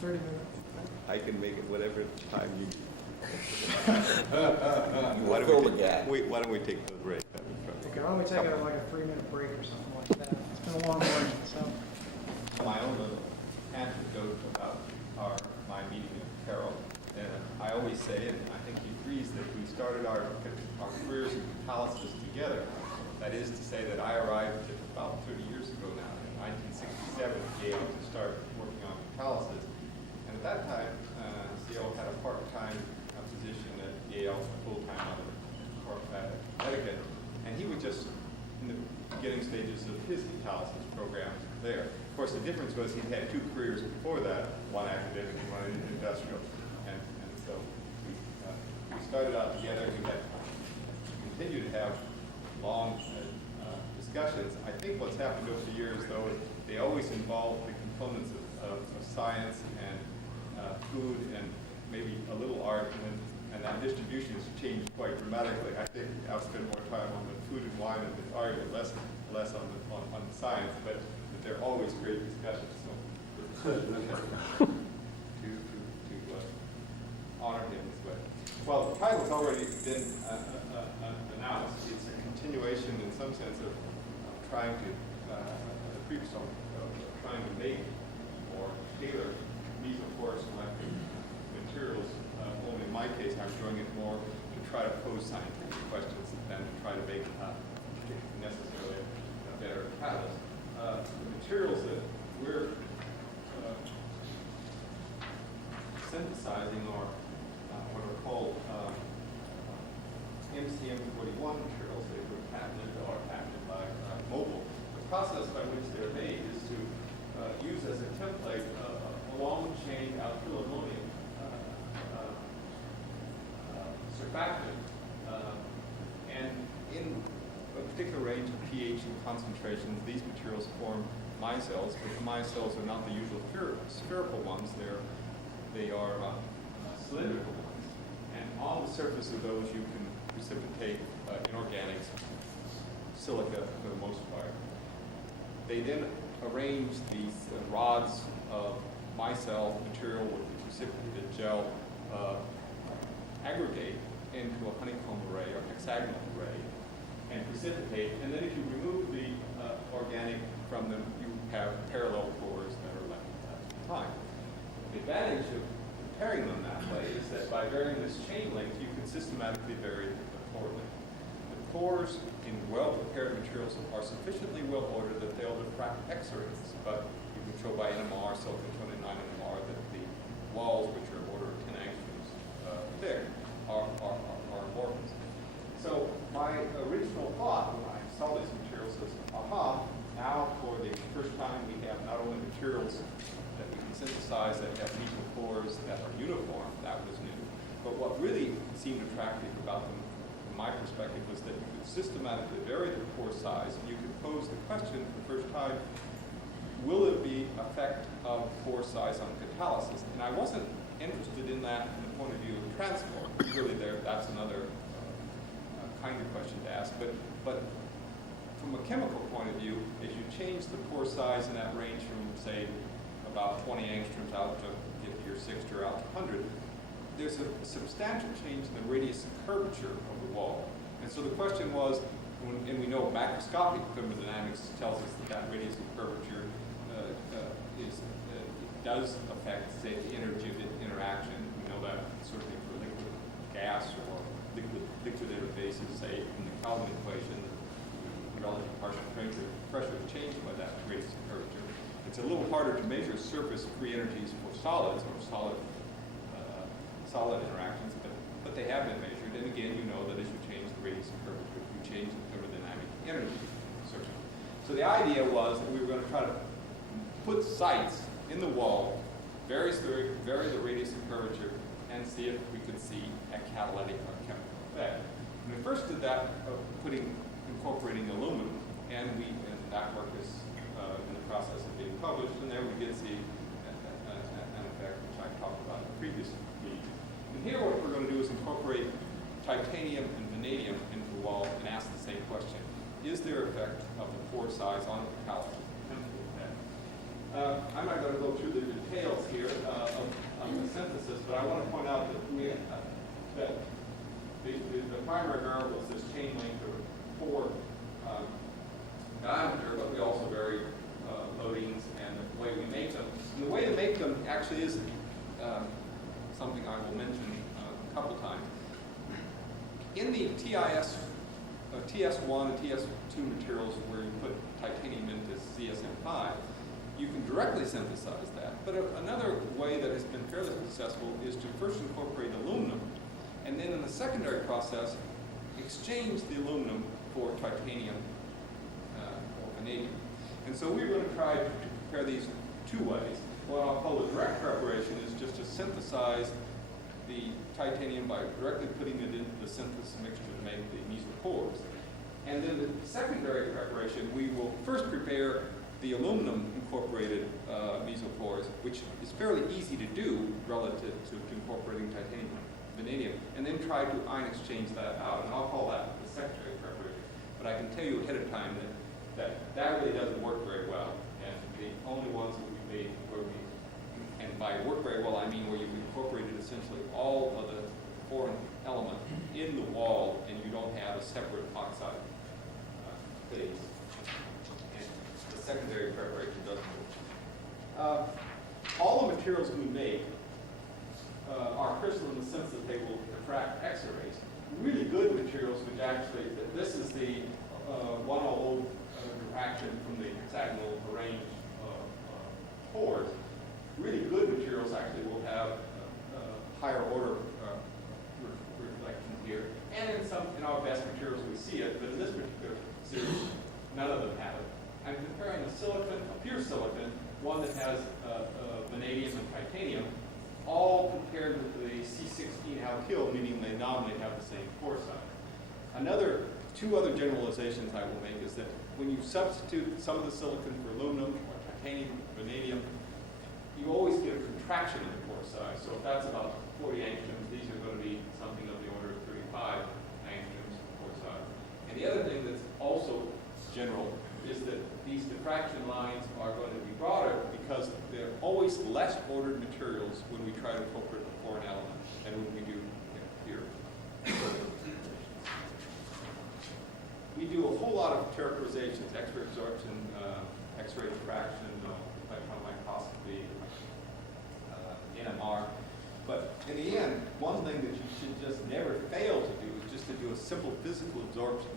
30 minutes. I can make it whatever time you need. Why Why don't we take the break? Okay, why don't we take like a 3-minute break or something like that? It's been a long morning, so. My own little anecdote about my meeting with Carol. And I always say, and I think he agrees, that we started our careers in catalysis together. That is to say that I arrived about 30 years ago now, in 1967, at Yale to start working on catalysis. And at that time, CO had a part-time position at Yale, full-time out of Connecticut. And he was just in the beginning stages of his catalysis program there. Of course, the difference was he'd had 2 careers before that, one academic and one industrial. And so we started out together. We had continued to have long discussions. I think what's happened over the years, though, is they always involve the components of science and food and maybe a little art, and that distribution has changed quite dramatically. I think I'll spend more time on the food and wine and the art and less on the science, but they're always great discussions. So it's a pleasure to honor him this way. Well, the title's already been announced. It's a continuation, in some sense, of trying to the previous one, trying to make or tailor mesoporous electric materials. Only in my case, I'm doing it more to try to pose scientific questions than to try to make necessarily a better catalyst. The materials that we're synthesizing are what are called MCM41 materials. They were patented or are patented by Mobile. The process by which they're made is to use as a template a long-chain alkyl ammonium surfactant, and in a particular range of pH and concentrations, these materials form micelles, but the micelles are not the usual spherical ones. They are cylindrical ones, and on the surface of those you can precipitate inorganics, silica for the most part. They then arrange these rods of micelle material with the precipitated gel aggregate into a honeycomb array or hexagonal array and precipitate. And then if you remove the organic from them, you have parallel pores that are left behind. The advantage of preparing them that way is that by varying this chain length, you can systematically vary the pore length. The pores in well-prepared materials are sufficiently well ordered that they'll diffract X-rays, but you can show by NMR, silicon-29 NMR, that the walls, which are order of 10 angstroms thick, are amorphous. So my original thought when I saw these materials was, now for the first time we have not only materials that we can synthesize that have mesopores that are uniform, that was new, but what really seemed attractive about them from my perspective was that you could systematically vary the pore size, and you could pose the question for the first time, will there be effect of pore size on catalysis? And I wasn't interested in that from the point of view of transport. Really, that's another kind of question to ask. But from a chemical point of view, as you change the pore size in that range from, say, about 20 angstroms out to get your 60 or out to 100, there's a substantial change in the radius and curvature of the wall. And so the question was, and we know macroscopic thermodynamics tells us that radius and curvature does affect, say, the energy of the interaction. We know that certainly for liquid gas or liquid interfaces, say, in the Kelvin equation, the relative partial pressure is changed by that radius and curvature. It's a little harder to measure surface free energies for solids or solid interactions, but they have been measured. And again, you know that as you change the radius and curvature, you change the thermodynamic energy certainly. So the idea was that we were going to try to put sites in the wall, vary the radius and curvature, and see if we could see a catalytic or chemical effect. And we first did that incorporating aluminum, and that work is in the process of being published, and there we did see an effect which I talked about in the previous meeting. And here what we're going to do is incorporate titanium and vanadium into the wall and ask the same question. Is there effect of the pore size on the catalysis? I'm not going to go through the details here primary variable is this chain length or pore diameter, but we also vary loadings and the way we make them. And the way to make them actually is something I will mention a couple times. In the TS1 and TS2 materials where you put titanium into CSM5, you can directly synthesize that. But another way that has been fairly successful is to first incorporate aluminum, and then in the secondary process, exchange the aluminum for titanium or vanadium. And so we're going to try to prepare these two ways. What I'll call a direct preparation is just to synthesize the titanium by directly putting it into the synthesis mixture to make the mesopores. And then the secondary preparation, we will first prepare the aluminum incorporated mesopores, which is fairly easy to do relative to incorporating titanium vanadium, and then try to ion exchange that out. And I'll call that the secondary preparation. But I can tell you ahead of time that really doesn't work very well. And the only ones that we made where we, and by work very well, I mean where you've incorporated essentially all of the foreign element in the wall and you don't have a separate oxide phase. And the secondary preparation doesn't work. All the materials we make are crystalline in the sense that they will diffract X-rays. Really good materials, which actually, this is the one-all diffraction from the hexagonal arranged pores. Really good materials actually will have higher order reflections here. And in our best materials we see it, but in this particular series, none of them have it. I'm comparing a silicon, a pure silicon, one that has vanadium and titanium, all compared with the C16 alkyl, meaning they nominally have the same pore size. Two other generalizations I will make is that when you substitute some of the silicon for aluminum or titanium, vanadium, you always get a contraction in the pore size. So if that's about 40 angstroms, these are going to be something of the order of 35 angstroms pore size. And the other thing that's also general is that these diffraction lines are going to be broader because they're always less ordered materials when we try to incorporate a foreign element than when we do here. We do a whole lot of characterizations, X-ray absorption, X-ray diffraction, electron microscopy, NMR. But in the end, one thing that you should just never fail to do is just to do a simple physical absorption.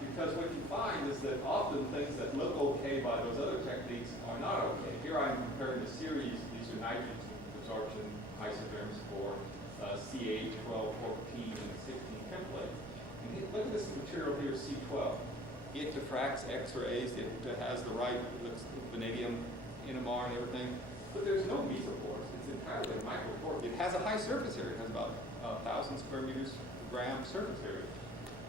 Because what you find is that often things that look okay by those other techniques are not okay. Here I'm comparing the series, these are nitrogen absorption isotherms for CH, 12, 14, and 16 template. And look at this material here, C12. It diffracts X-rays, it has the right vanadium, NMR, and everything, but there's no mesopores. It's entirely a micropore. It has a high surface area. It has about 1,000 square meters per gram surface area.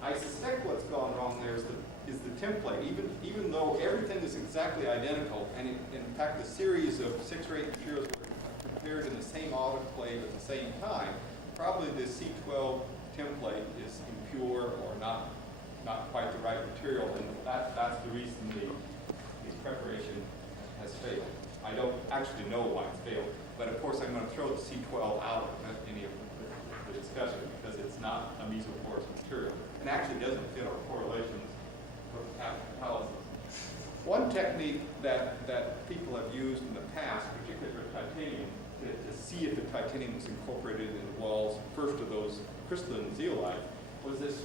I suspect what's gone wrong there is the template. Even though everything is exactly identical, and in fact the series of 6 or 8 materials were prepared in the same autoclave at the same time, probably the C12 template is impure or not quite the right material, and that's the reason the preparation has failed. I don't actually know why it's failed, but of course I'm going to throw the C12 out of any of the discussion because it's not a mesoporous material and actually doesn't fit our correlations for catalysis. One technique that people have used in the past, particularly for titanium, to see if the titanium was incorporated in the walls, first of those crystalline zeolite, was this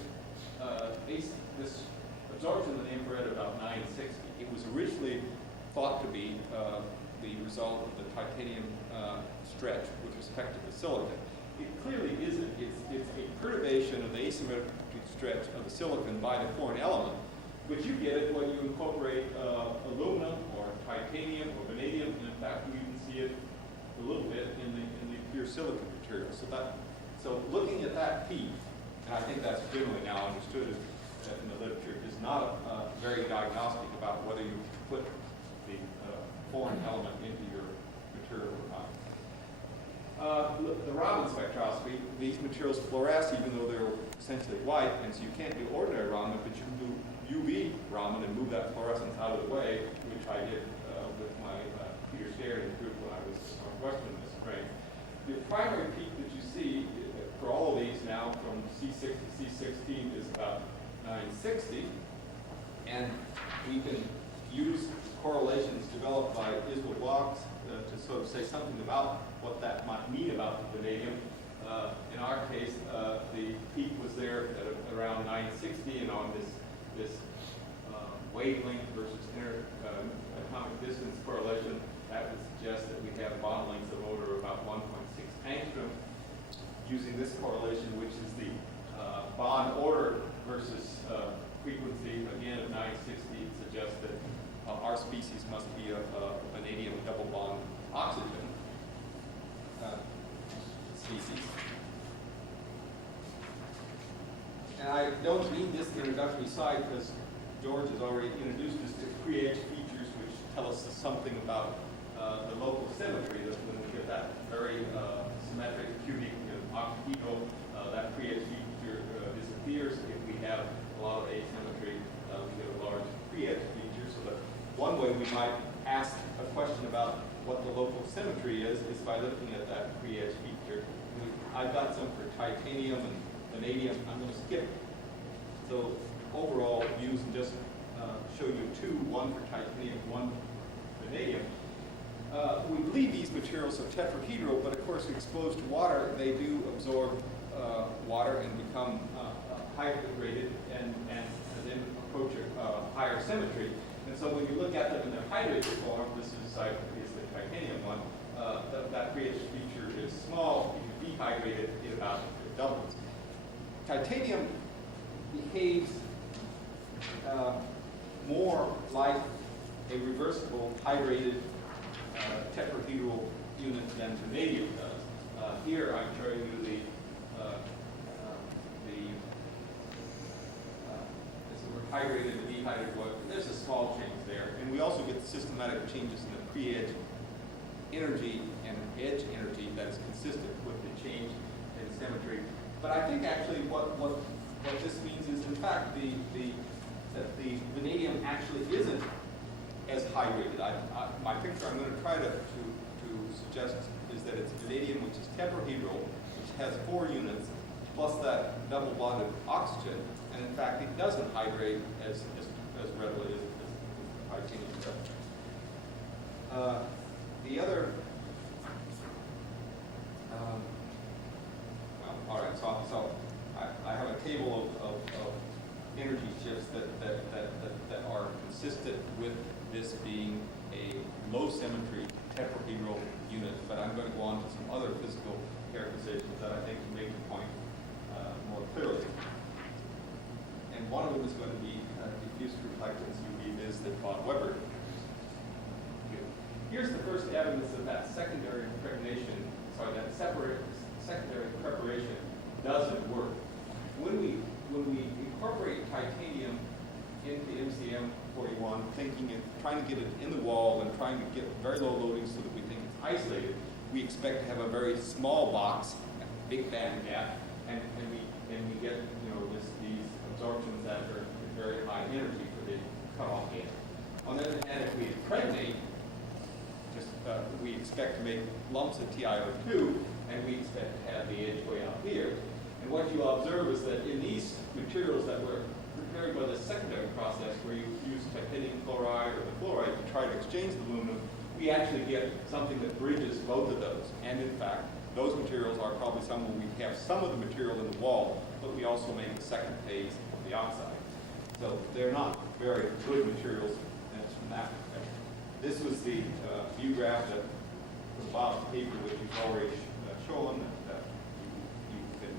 absorption in the infrared about 960. It was originally thought to be the result of the titanium stretch with respect to the silicon. It clearly isn't. It's a perturbation of the asymmetric stretch of the silicon by the foreign element, but you get it when you incorporate aluminum or titanium or vanadium, and in fact you can see it a little bit in the pure silicon material. So looking at that peak, and I think that's generally now understood in the literature, is not very diagnostic about whether you put the foreign element into your material or not. The Raman spectroscopy, these materials fluoresce even though they're essentially white, and so you can't do ordinary Raman, but you can do UV Raman and move that fluorescence out of the way, which I did with my Peter Sheridan group when I was at Northwestern this spring. The primary peak that you see for all of these now from C6 to C16 is about 960. And we can use correlations developed by Iswell Boggs to sort of say something about what that might mean about the vanadium. In our case, the peak was there at around 960, and on this wavelength versus atomic distance correlation, that would suggest that we have bond lengths of order about 1.6 angstrom. Using this correlation, which is the bond order versus frequency, again at 960, suggests that our species must be a vanadium double bond oxygen species. And I don't need this introductory slide because George has already introduced us to free-edge features, which tell us something about the local symmetry. That when we get that very symmetric cubic octahedral, that free-edge feature disappears. If we have a lot of asymmetry, we get a large free-edge feature. So that one way we might ask a question about what the local symmetry is by looking at that free-edge feature. I've got some for titanium and vanadium. I'm going to skip. So overall views and just show you two, one for titanium, one for vanadium. We believe these materials are tetrahedral, but of course, exposed to water, they do absorb water and become hydrated and then approach a higher symmetry. And so when you look at them in their hydrated form, this is the titanium one, that free-edge feature is small. If you dehydrate it, it about doubles. Titanium behaves more like a reversible hydrated tetrahedral unit than vanadium does. Here I'm showing you this is hydrated and dehydrated water. There's a small change there, and we also get systematic changes in the pre-edge energy and edge energy that is consistent with the change in symmetry. But I think actually what this means is, in fact, that the vanadium actually isn't as hydrated. My picture I'm going to try to suggest is that it's vanadium, which is tetrahedral, which has 4 units, plus that double bonded oxygen, and in fact it doesn't hydrate as readily as titanium does. The other, all right, so I have a table of energy shifts that are consistent with this being a low symmetry tetrahedral unit, but I'm going to go on to some other physical characterizations that I think make the point more clearly. And one of them is going to be diffuse reflectance UV vis that von Weber. Here's the first evidence that that secondary impregnation, that secondary preparation doesn't work. When we incorporate titanium into MCM 41, trying to get it in the wall and trying to get very low loading so that we think it's isolated, we expect to have a very small box, big band gap, and we get these absorptions that are very high energy for the cutoff edge. On the other hand, if we impregnate, we expect to make lumps of TiO2, and we expect to have the edge way out here. And what you observe is that in these materials that were prepared by the secondary process, where you use titanium chloride or the fluoride to try to exchange the aluminum, we actually get something that bridges both of those. And in fact, those materials are probably some where we have some of the material in the wall, but we also make the second phase of the oxide. So they're not very good materials from that perspective. This was the view graph from Bob's paper, which you've already shown, that you can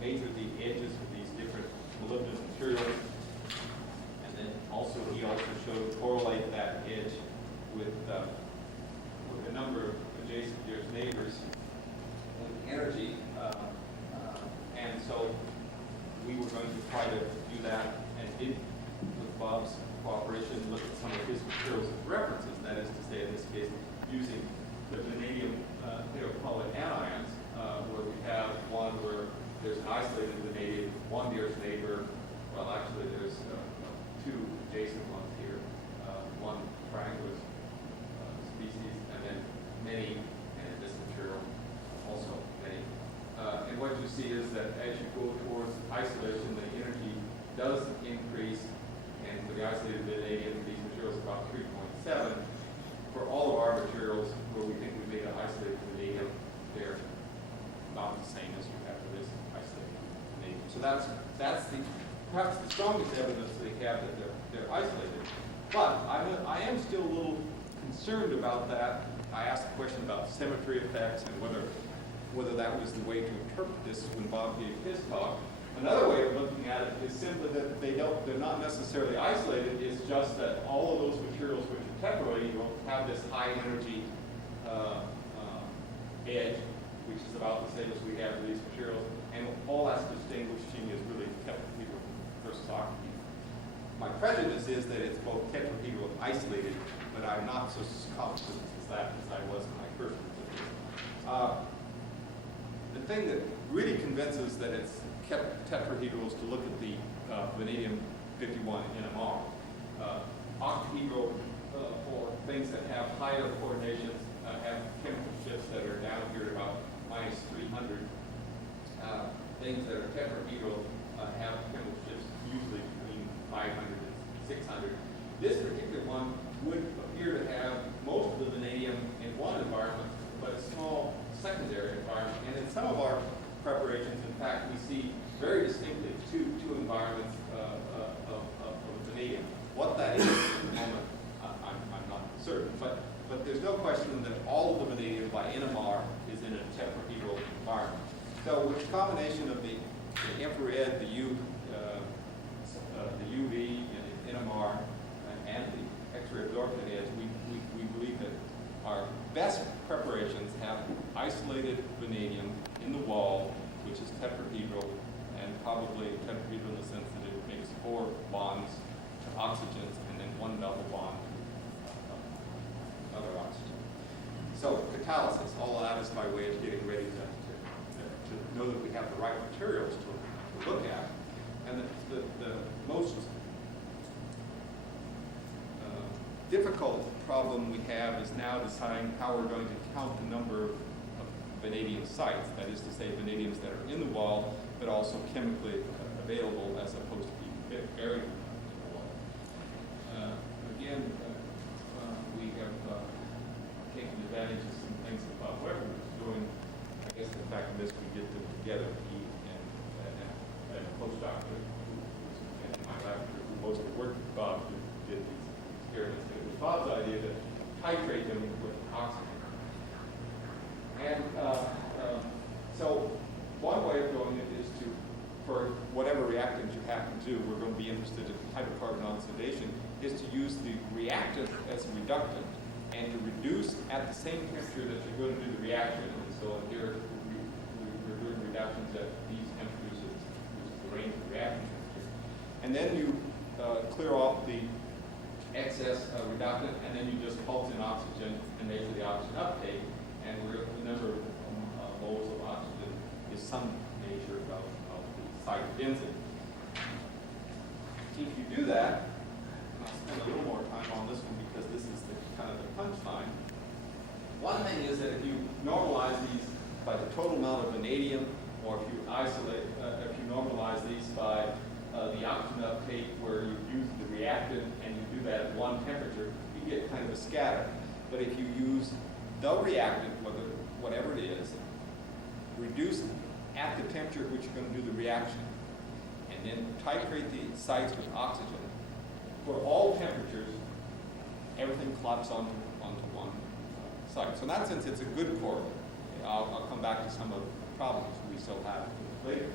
measure the edges of these different molybdenous materials. And then also he showed correlate that edge with a number of adjacent neighbors and energy. And so we were going to try to do that, and did, with Bob's cooperation, look at some of his materials as references. That is to say, in this case, using the vanadium call it anions, where we have one where there's an isolated vanadium, one nearest neighbor. Well, actually, there's 2 adjacent ones here, one triangular species, and then many, and this material also many. And what you see is that as you go towards isolation, the energy does increase, and for the isolated vanadium, these materials about 3.7. For all of our materials where we think we made an isolated vanadium, they're about the same as you have for this isolated vanadium. So that's perhaps the strongest evidence they have that they're isolated. But I am still a little concerned about that. I asked a question about symmetry effects and whether that was the way to interpret this when Bob gave his talk. Another way of looking at it is simply that they're not necessarily isolated. It's just that all of those materials which are tetrahedral have this high energy edge, which is about the same as we have for these materials, and all that's distinguishing is really tetrahedral versus octahedral. My prejudice is that it's both tetrahedral and isolated, but I'm not so confident as I was when I first considered it. The thing that really convinces that it's tetrahedral is to look at the vanadium 51 NMR. Octahedral for things that have higher coordinations have chemical shifts that are down here at about -300. Things that are tetrahedral have chemical shifts usually between 500 and 600. This particular one would appear to have most of the vanadium in one environment, but a small secondary environment. And in some of our preparations, in fact, we see very distinctly two environments of vanadium. What that is at the moment, I'm not certain. But there's no question that all of the vanadium by NMR is in a tetrahedral environment. So with the combination of the infrared, the UV, and the NMR, and the X-ray absorption edge, we believe that our best preparations have isolated vanadium in the wall, which is tetrahedral, and probably tetrahedral in the sense that it makes 4 bonds to oxygens and then 1 double bond to other oxygen. So catalysis, all of that is my way of getting ready to know that we have the right materials to look at. And the most difficult problem we have is now deciding how we're going to count the number of vanadium sites, that is to say vanadiums that are in the wall, but also chemically available as opposed to being buried in the wall. Again, we have taken advantage of some things that Bob Weber was doing. I guess the fact of this, we did them together, he and a postdoc who was in my laboratory, who mostly worked with Bob, who did these experiments. It was Bob's idea to titrate them with oxygen. And so one way of doing it is to, for whatever reactant you happen to do, we're going to be interested in hydrocarbon oxidation, is to use the reactant as a reductant and to reduce at the same temperature that you're going to do the reaction. And so here we're doing reductions at these temperatures, which is the range of reaction temperature. And then you clear off the excess reductant, and then you just pulse in oxygen and measure the oxygen uptake. And the number of moles of oxygen is some measure of the site density. If you do that, and I'll spend a little more time on this one because this is kind of the punchline. One thing is that if you normalize these by the total amount of vanadium, or if you if you normalize these by the oxygen uptake where you use the reactant and you do that at one temperature, you get kind of a scatter. But if you use the reactant, whatever it is, reduce at the temperature at which you're going to do the reaction, and then titrate the sites with oxygen. For all temperatures, everything clots onto one site. So in that sense, it's a good correlate. I'll come back to some of the problems we still have later.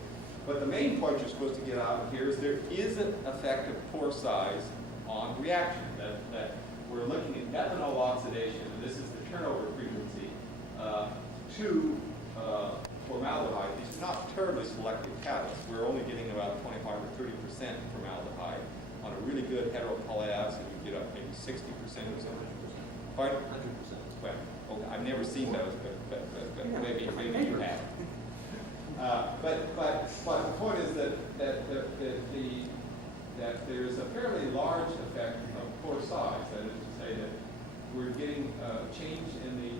But the main point you're supposed to get out of here is there is an effect of pore size on reaction. That we're looking at methanol oxidation, and this is the turnover frequency, to formaldehyde. These are not terribly selective catalysts. We're only getting about 25 or 30% formaldehyde. On a really good heteropolyacid, you get up maybe 60% or something. 100%. Well, okay, I've never seen those, but maybe you have. But the point is that there's a fairly large effect of pore size. That is to say that we're getting a change in the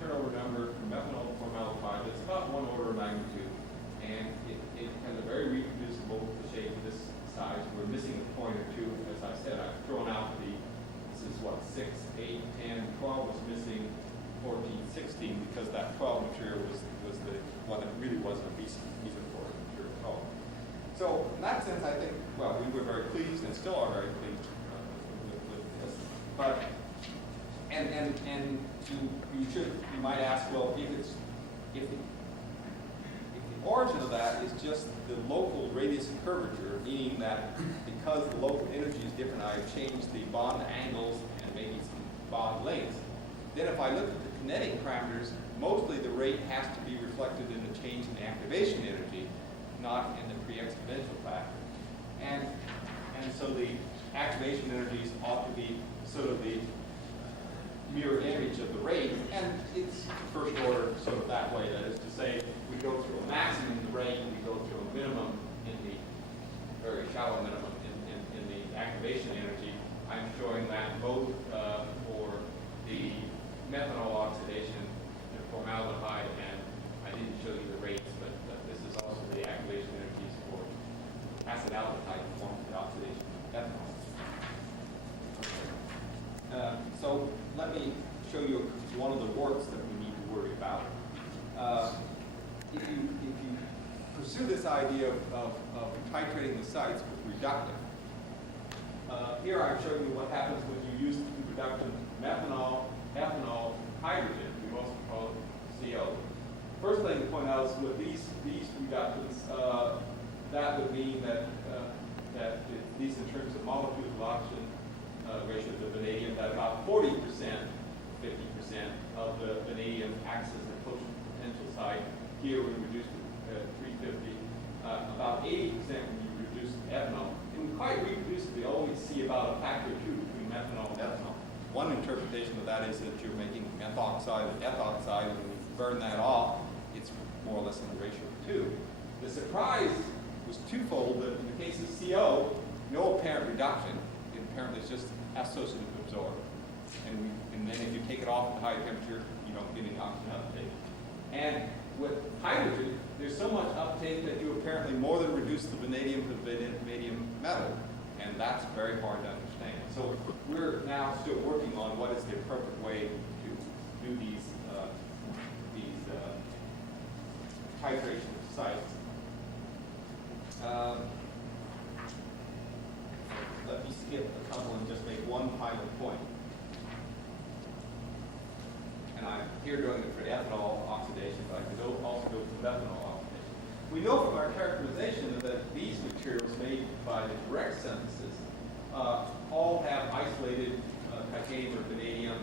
turnover number from methanol to formaldehyde that's about 1 order of magnitude. And 16 because that 12 material was the one that really wasn't a mesoporous material at all. So in that sense, I think, well, we were very pleased and still are very pleased with this. But, you might ask, well, if the origin of that is just the local radius of curvature, meaning that because the local energy is different, I've changed the bond angles and maybe some bond lengths. Then if I look at the kinetic parameters, mostly the rate has to be reflected in the change in activation energy, not in the pre-exponential factor. And so the activation energies ought to be sort of the mirror image of the rate, and it's first order sort of that way. That is to say, we go through a maximum in the rate, and we go through a minimum in the very shallow minimum in the activation energy. I'm showing that both for the methanol oxidation and formaldehyde, and I didn't show you the rates, but this is also the activation energies for acetaldehyde form of the oxidation of ethanol. So let me show you one of the works that we need to worry about. If you pursue this idea of titrating the sites with reductant, here I'm showing you what happens when you use the reductant methanol, ethanol, hydrogen. We also call it CO. First thing to point out is with these reductants, that would mean that at least in terms of molecule to oxygen ratio of vanadium, that about 40%, 50% of the vanadium acts as a quotient potential site. Here we reduced it to 350. About 80% when you reduce ethanol. And quite reproducibly, always see about a factor of 2 between methanol and ethanol. One interpretation of that is that you're making methoxide and ethoxide, and when you burn that off, it's more or less in the ratio of 2. The surprise was twofold. That in the case of CO, no apparent reduction. Apparently, it's just associative absorb. And then if you take it off at high temperature, you don't get any oxygen uptake. And with hydrogen, there's so much uptake that you apparently more than reduce the vanadium to vanadium metal. And that's very hard to understand. So we're now still working on what is the appropriate way to do these titration sites. Let me skip a couple and just make one final point. And I'm here doing it for ethanol oxidation, but I could also do it for methanol oxidation. We know from our characterization that these materials made by the direct synthesis all have isolated titanium or vanadium,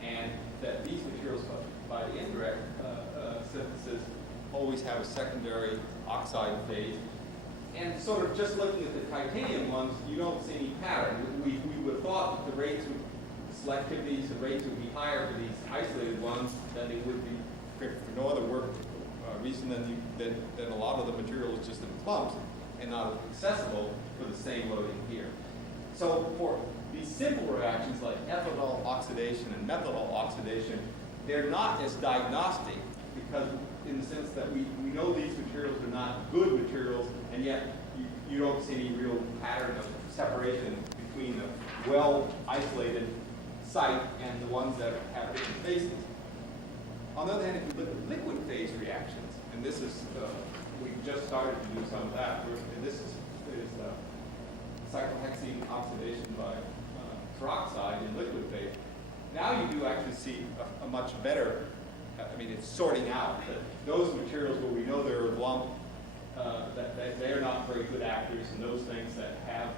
and that these materials by the indirect synthesis always have a secondary oxide phase. And sort of just looking at the titanium ones, you don't see any pattern. We would have thought that the rates would, selectivities and rates would be higher for these isolated ones than they would be for no other reason than a lot of the material is just in clumps and not accessible for the same loading here. So for these simple reactions like ethanol oxidation and methanol oxidation, they're not as diagnostic because in the sense that we know these materials are not good materials, and yet you don't see any real pattern of separation between the well-isolated site and the ones that have different phases. On the other hand, if you look at liquid phase reactions, and this is, we've just started to do some of that, and this is cyclohexene oxidation by peroxide in liquid phase. Now you do actually see a much better, I mean, it's sorting out that those materials where we know they're a lump, that they are not very good actors, and those things that have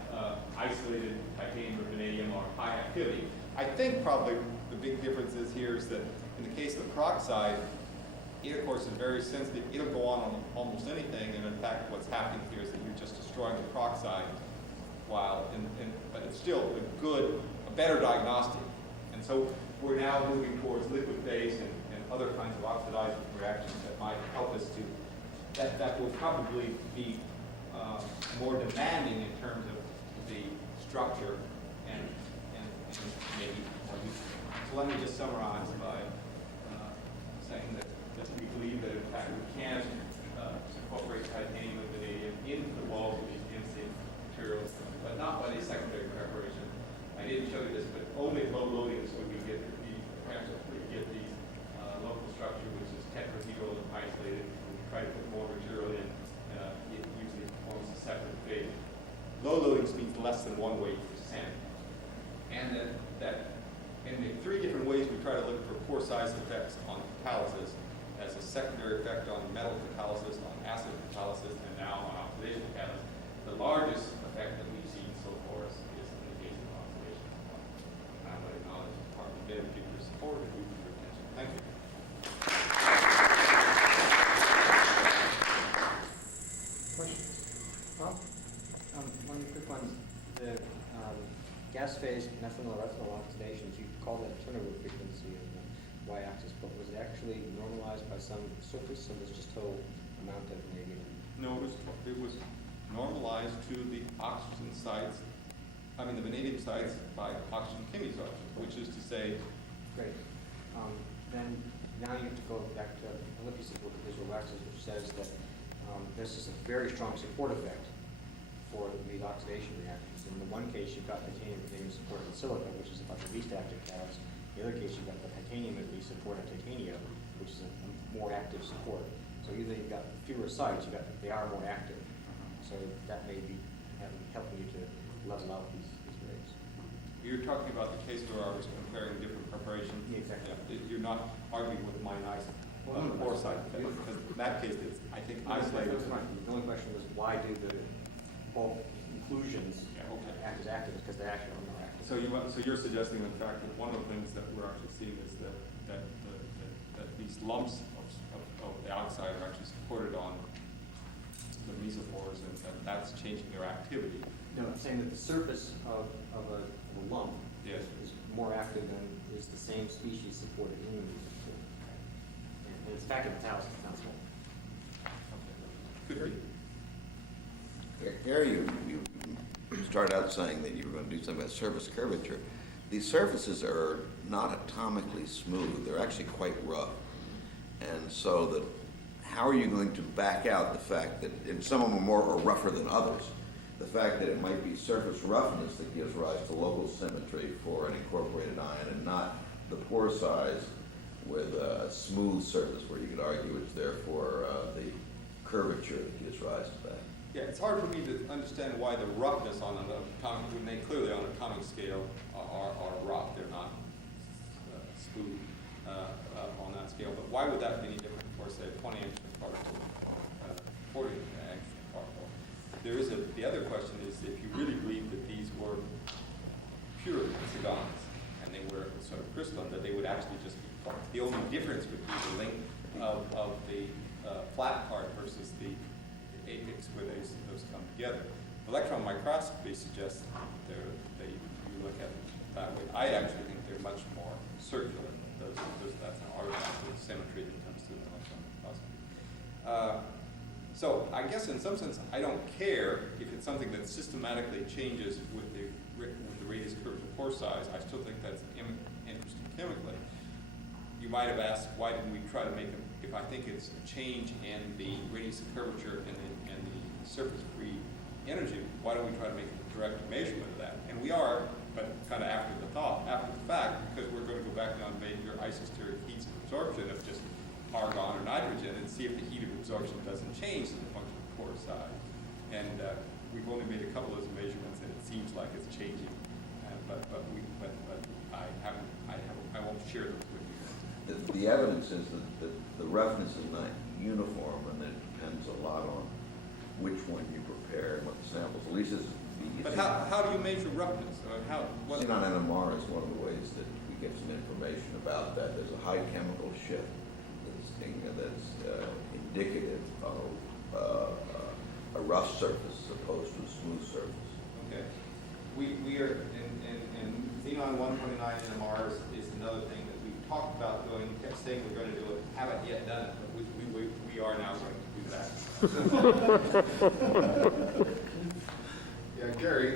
isolated titanium or vanadium are high activity. I think probably the big difference is here is that in the case of the peroxide, it of course is very sensitive. It'll go on almost anything, and in fact what's happening here is that you're just destroying the peroxide, but it's still a better diagnostic. And so we're now moving towards liquid phase and other kinds of oxidizing reactions that might help us to, that will probably be more demanding in terms of the structure and maybe more useful. So let me just summarize by saying that we believe that in fact we can incorporate titanium and vanadium into the walls of these in-situ materials, but not by the secondary preparation. I didn't show you this, but only at low loadings would we get the potential to get these low catalysis as a secondary effect on metal catalysis, on acid catalysis, and now on oxidation catalysis. The largest effect that we've seen so far is in the case of oxidation. And I would acknowledge the Department of Energy for support and for your attention. Thank you. Questions? Rob? One quick one. The gas phase methanol ethanol oxidations, you call that turnover frequency in the y-axis, but was it actually normalized by some surface, or was it just total amount of vanadium? No, it was normalized to the oxygen sites, the vanadium sites by oxygen chemisation, which is to say, Great. Then now you have to go back to another piece of work of visual waxes, which says that there's just a very strong support effect for these oxidation reactions. In the one case, you've got titanium supported silica, which is about the least active catalyst. In the other case, you've got the titanium at least supported titanium, which is a more active support. So either you've got fewer sites, they are more active. So that may be helping you to level out these rates. you're talking about the case where I was comparing different preparations. Yeah, exactly. Yeah, you're not arguing with my nice foresight, because in that case, it's, I think, isolated. That's fine. The only question was, why do the both inclusions act as active? Because they actually are more active. So you're suggesting, in fact, that one of the things that we're actually seeing is that these lumps of the oxide are actually supported on the mesoporous, and that's changing their activity. No, I'm saying that the surface of a lump Yes. is more active than is the same species supported in the mesosphere. And it's fact of catalysis, not small. Could be. Gary, you started out saying that you were going to do something about surface curvature. These surfaces are not atomically smooth. They're actually quite rough. And so how are you going to back out the fact that, and some of them are more or rougher than others, the fact that it might be surface roughness that gives rise to local symmetry for an incorporated ion, and not the pore size with a smooth surface where you could argue it's therefore the curvature that gives rise to that? Yeah, it's hard for me to understand why the roughness on an atomic, when they clearly on an atomic scale are rough. They're not smooth on that scale. But why would that be any different for, say, a 20-angstrom particle, 40-angstrom particle? There is the other question is, if you really believe that these were pure hexagons and they were sort of crystalline, that they would actually just be parts. The only difference would be the length of the flat part versus the apex where those come together. Electron microscopy suggests that you look at it that way. I actually think they're much more circular. That's an artifact of symmetry that comes to electron microscopy. So I guess in some sense I don't care if it's something that systematically changes with the radius curvature pore size. I still think that's interesting chemically. You might have asked, why didn't we try to make them, if I think it's a change in the radius of curvature and the surface free energy, why don't we try to make a direct measurement of that? And we are, but kind of after the fact, because we're going to go back down and measure isosteric heats of absorption of just argon or nitrogen and see if the heat of absorption doesn't change as a function of pore size. And we've only made a couple of those measurements, and it seems like it's changing. But I won't share those with you. The evidence is that the roughness is not uniform, and it depends a lot on which one you prepare and what the samples. At least it's But how do you measure roughness? seen on NMR is one of the ways that we get some information about that. There's a high chemical shift that's indicative of a rough surface as opposed to a smooth surface. Okay. We are in xenon 129 NMRs is another thing that we talked about doing, kept saying we're going to do it, haven't yet done it, but we are now going to do that. Yeah, Gary,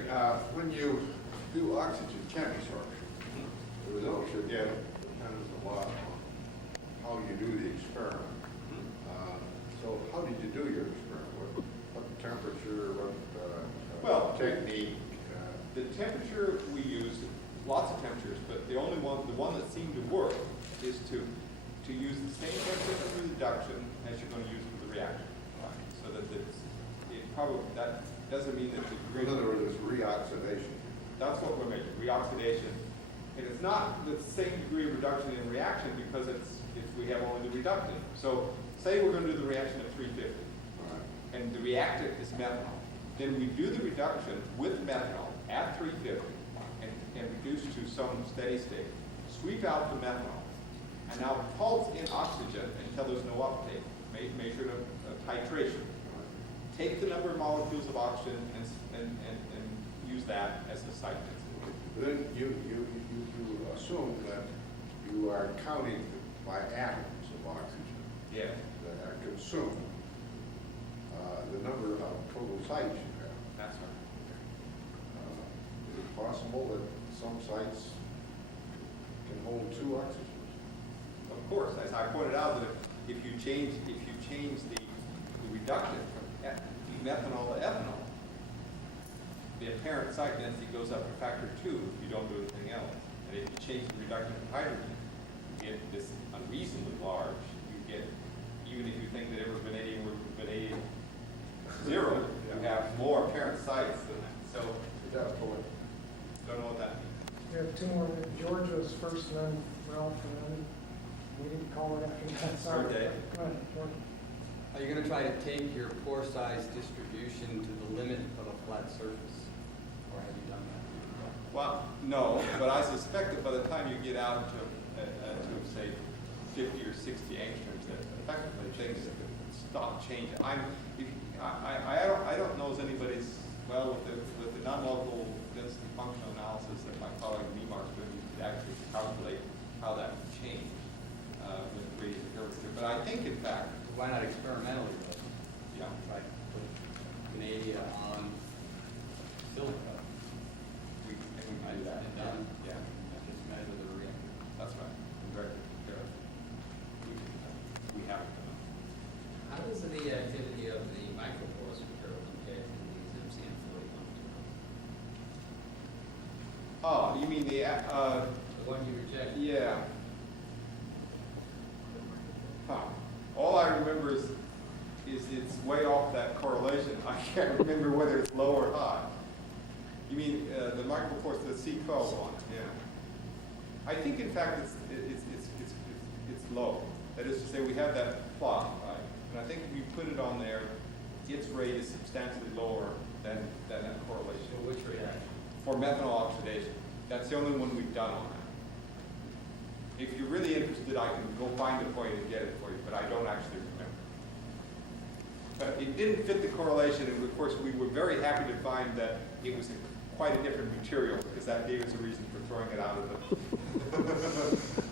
when you do oxygen chemistry, the results you get depends a lot on how you do the experiment. So how did you do your experiment? What temperature, what technique? The temperature we used, lots of temperatures, but the one that seemed to work is to use the same temperature for reduction as you're going to use for the reaction. Right? So that that doesn't mean that the degree. In other words, it's reoxidation. That's what we're making, reoxidation. And it's not the same degree of reduction in reaction because if we have only the reductant. So say we're going to do the reaction at 350, and the reactant is methanol. Then we do the reduction with methanol at 350 and reduce to some steady state. Sweep out the methanol, and now pulse in oxygen until there's no uptake. Measure a titration. Take the number of molecules of oxygen and use that as a site density. Then you assume that you are counting by atoms of oxygen Yeah. that are consumed, the number of total sites you have. That's right. Is it possible that some sites can hold 2 oxygens? Of course, as I pointed out, that if you change the reductant from methanol to ethanol, the apparent site density goes up a factor 2 if you don't do anything else. And if you change the reductant to hydrogen, you get this unreasonably large. You get, even if you think that every vanadium would be vanadium 0, you have more apparent sites than that. So, don't know what that means. We have 2 more. George was first, and then Ralph, and then we didn't call it after that. Sorry. Okay. Go ahead, George. Are you going to try to take your pore size distribution to the limit of a flat surface? Or have you done that? Well, no, but I suspect that by the time you get out to say, 50 or 60 angstroms, that effectively things stop changing. I don't know as anybody's, well, with the non-local density functional analysis that my colleague Nemark's doing, you could actually calculate how that would change with gradient curvature. But I think, in fact, Why not experimentally, though? yeah, Try to put vanadium on silica. we can do that. And then Yeah, just measure the reactor. that's right. Very good. We haven't done that. How does the activity of the microporous material compare to these MCM41 materials? Oh, you mean the, The one you rejected? yeah. Huh. All I remember is it's way off that correlation. I can't remember whether it's low or high. You mean the microporous, the C12 one? Yeah. I think, in fact, it's low. That is to say, we have that plot, right? And I think if you put it on there, its rate is substantially lower than that correlation. So which reaction? For methanol oxidation. That's the only one we've done on that. If you're really interested, I can go find it for you and get it for you, but I don't actually remember. But it didn't fit the correlation, and of course, we were very happy to find that it was quite a different material, because that gave us a reason for throwing it out of the